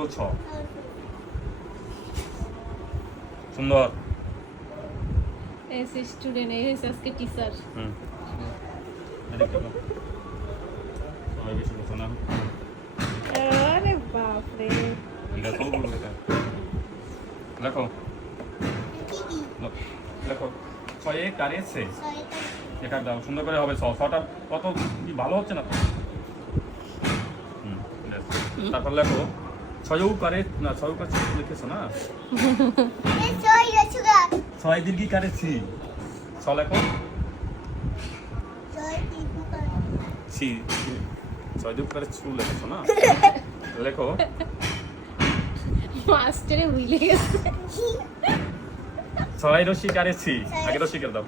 দৈর্ঘ্য 6 সুন্দর S student S আজকে টিচার দেখো সবাই বেশি বসো না আরে বাপ রে দেখো লেখো লেখো 6 এ কারে 6 এটা দাও সুন্দর করে হবে 6টা কত কি ভালো হচ্ছে না তো তারপর লেখো 6 কারে না 6 কারে লিখেছো না 6 দীর্ঘ কারে 6 লেখো 6 দীর্ঘ কারে 6 লিখেছো না লেখো মাস্টারে ভুলে গেছে 6 রশি কারে 6 আগে রশি করে দাও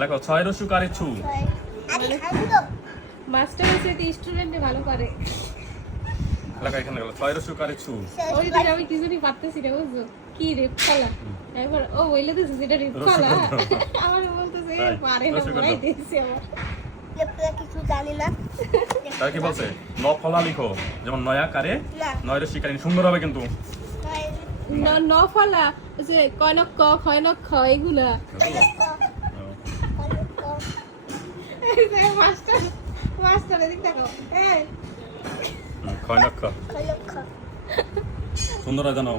লেখো 6 রশি কারে 6 মাস্টার এসে স্টুডেন্টে ভালো করে লেখো এখানে লেখো 6 রশি কারে 6 ওই দিন আমি কিছুই পারতেছি না বুঝছো কি রে ফলা একবার ও বললে তো সেটা রে ফলা আমার বলতেছে পারে না পড়াই দিয়েছে আমার কিছু জানি না তার কি বলছে ন ফলা লিখো যেমন নয়া কারে 9 রশি কারে সুন্দর হবে কিন্তু ন ফলা যে কয়নক ক খয়নক খ এগুলা মাস্টার মাস্টার এদিক দেখো এই খয়নক সুন্দর হয় জানো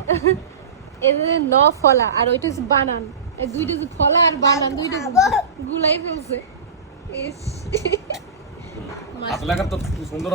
এই যে ন ফলা আর ওইটা হচ্ছে বানান এই দুইটা যে ফলা আর বানান দুইটা গুলাই ফেলছে ইস আসলে তো সুন্দর